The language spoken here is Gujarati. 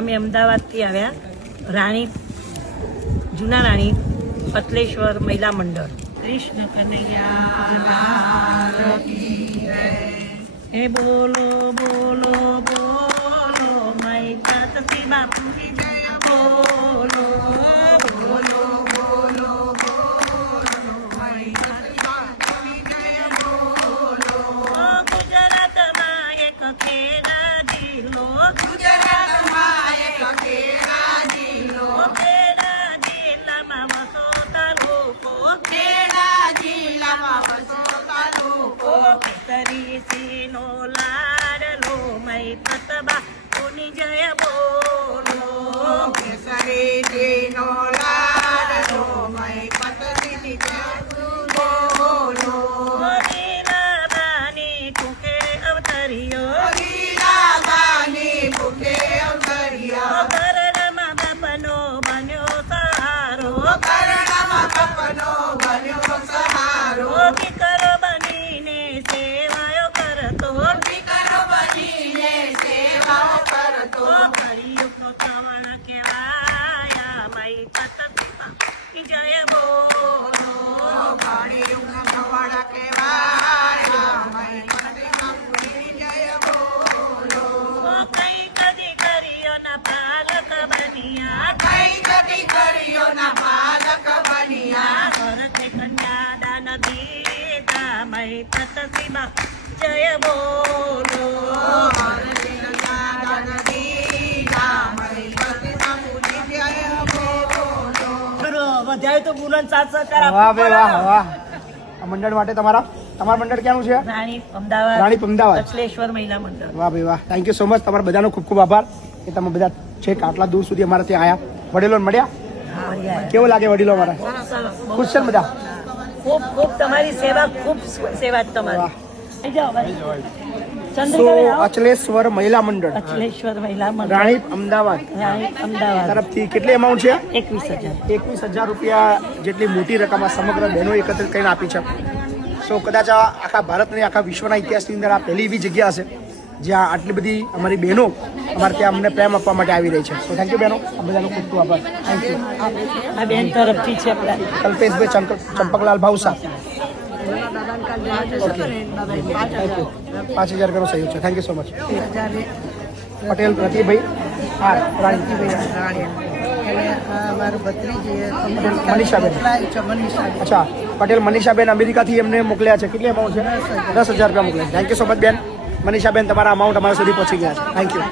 અમે અમદાવાદથી આવ્યા, રાણી જૂના રાણી પતલેશ્વર મહિલા મંડળ. કૃષ્ણ કનૈયા હે બોલો બોલો બોલો મૈતા તસી બાપુજી જય બોલો બોલો બોલો બોલો મૈતા બાપુજી જય બોલો. ગુજરાતમાં એક ખેડા જિલ્લો, ગુજરાતમાં એક ખેડા જિલ્લો, ખેડા જિલ્લામાં વસો તાલુકો, ખેડા જિલ્લામાં વસો તાલુકો. કેસરી સિંહનો લાડલો મૈપત બાપુની જય બોલો, કેસરી સિંહનો લાડલો મૈપત સિંહની જય બોલો. લીલાબાની કુકે અવતર્યો, લીલાબાની કુકે અવતર્યો, કરણમાં બાપનો બન્યો સહારો, કરણમાં બાપનો બન્યો સહારો. દીકરો બનીને સેવાયો કરતો, દીકરો બનીને સેવાઓ કરતો. કળિયુગનો કવળ કહેવાયા મૈપત બાપુની જય બોલો, કળિયુગનો કવળ કહેવાયા મૈપત બાપુની જય બોલો. કઈ કદી કરીઓના પાલક બન્યા, કઈ કદી કરીઓના પાલક બન્યા. ભરતે કન્યાદાન દીધા મૈપત બાપુની જય બોલો, ભરતે કન્યાદાન દીધા મૈપત બાપુની જય બોલો. વધારે તો બુલંદ સાથ સહકાર આપવો વાહ પડે. ભાઈ વાહ વાહ. આ મંડળ માટે તમારા મંડળ ક્યાંનું છે? રાણી અમદાવાદ, રાણી અમદાવાદ. પતલેશ્વર મહિલા મંડળ. વાહ ભાઈ વાહ. Thank you so much. તમારા બધાનો ખૂબ ખૂબ આભાર કે તમે બધા છેક આટલા દૂર સુધી અમારા ત્યાં આવ્યા. વડીલોને મળ્યા, કેવું લાગે વડીલો અમારા? સરસ, બહુ ખુશ છે ને બધા? ખૂબ ખૂબ તમારી સેવા, ખૂબ સેવા જ તમારી. વાહ. આવી જાઓ ભાઈ. સો ચંદ્રિકાબેન આવો. અચલેશ્વર મહિલા મંડળ પતલેશ્વર મહિલા મંડળ, રાણી અમદાવાદ રાણી અમદાવાદ. તરફથી કેટલી અમાઉન્ટ છે? 21,000. 21,000 રૂપિયા જેટલી મોટી રકમ આ સમગ્ર બહેનો એકત્રિત કરીને આપી છે. સો કદાચ આ આખા ભારત અને આખા વિશ્વના ઇતિહાસની અંદર આ પહેલી એવી જગ્યા હશે જ્યાં આટલી બધી અમારી બહેનો અમારે ત્યાં અમને પ્રેમ આપવા માટે આવી રહી છે. સો થેન્ક યુ બહેનો, આ બધાનો ખૂબ ખૂબ આભાર. Thank you. આ બેન તરફથી છે આપણા. કલ્પેશભાઈ Champaklal Bhavsa. Okay, thank you. 5,000 કરો સહયોગ છે. Thank you so much. Patel પ્રતિભાઈ હા રાણી મનીષાબેન. અચ્છા, પટેલ મનીષાબેન અમેરિકાથી એમને મોકલ્યા છે. કેટલી અમાઉન્ટ છે? 10,000 રૂપિયા મોકલ્યા. થેન્ક યુ સો મચ બેન. મનીષાબેન, તમારા અમાઉન્ટ અમારા સુધી પહોંચી ગયા છે. Thank you.